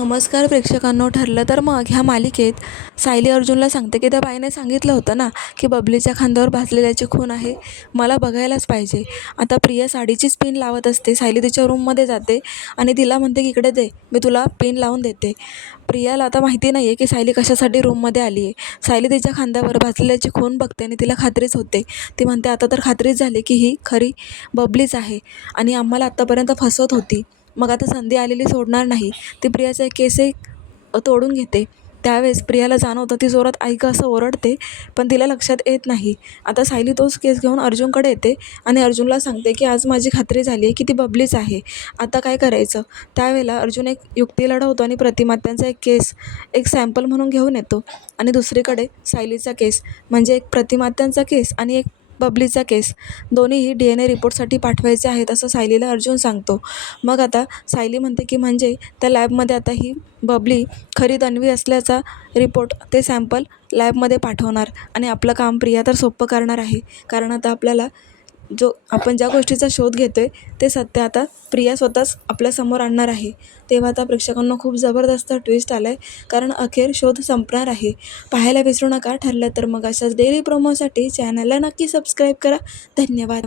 नमस्कार प्रेक्षकांनो. ठरलं तर मग ह्या मालिकेत सायली अर्जुनला सांगते की त्या बाईने सांगितलं होतं ना की बबलीच्या खांद्यावर भाजलेल्याची खून आहे, मला बघायलाच पाहिजे. आता प्रिया साडीचीच पिन लावत असते. सायली तिच्या रूममध्ये जाते आणि तिला म्हणते की इकडे दे, मी तुला पिन लावून देते. प्रियाला आता माहिती नाही आहे की सायली कशासाठी रूममध्ये आली आहे. सायली तिच्या खांद्यावर भाजलेल्याची खून बघते आणि तिला खात्रीच होते. ती म्हणते आता तर खात्रीच झाली की ही खरी बबलीच आहे आणि आम्हाला आत्तापर्यंत फसवत होती. मग आता संधी आलेली सोडणार नाही. ती प्रियाचा एक केसही तोडून घेते. त्यावेळेस प्रियाला जाणवतं, ती जोरात ऐक असं ओरडते, पण तिला लक्षात येत नाही. आता सायली तोच केस घेऊन अर्जुनकडे येते आणि अर्जुनला सांगते की आज माझी खात्री झाली आहे की ती बबलीच आहे, आता काय करायचं. त्यावेळेला अर्जुन एक युक्ती लढवतो आणि प्रतिमात्यांचा एक केस एक सॅम्पल म्हणून घेऊन येतो आणि दुसरीकडे सायलीचा केस म्हणजे एक प्रतिमात्यांचा केस आणि एक बबलीचा केस दोन्हीही DNA रिपोर्टसाठी पाठवायचे आहेत असं सायलीला अर्जुन सांगतो. मग आता सायली म्हणते की म्हणजे त्या लॅबमध्ये आता ही बबली खरी तन्वी असल्याचा रिपोर्ट ते सॅम्पल लॅबमध्ये पाठवणार आणि आपलं काम प्रिया तर सोपं करणार आहे. कारण आता आपल्याला आपण ज्या गोष्टीचा शोध घेतो आहे ते सत्य आता प्रिया स्वतःच आपल्यासमोर आणणार आहे. तेव्हा आता प्रेक्षकांना खूप जबरदस्त ट्विस्ट आला आहे, कारण अखेर शोध संपणार आहे. पाहायला विसरू नका. ठरलं तर मग अशाच डेली प्रोमोसाठी चॅनलला नक्की सबस्क्राईब करा. धन्यवाद.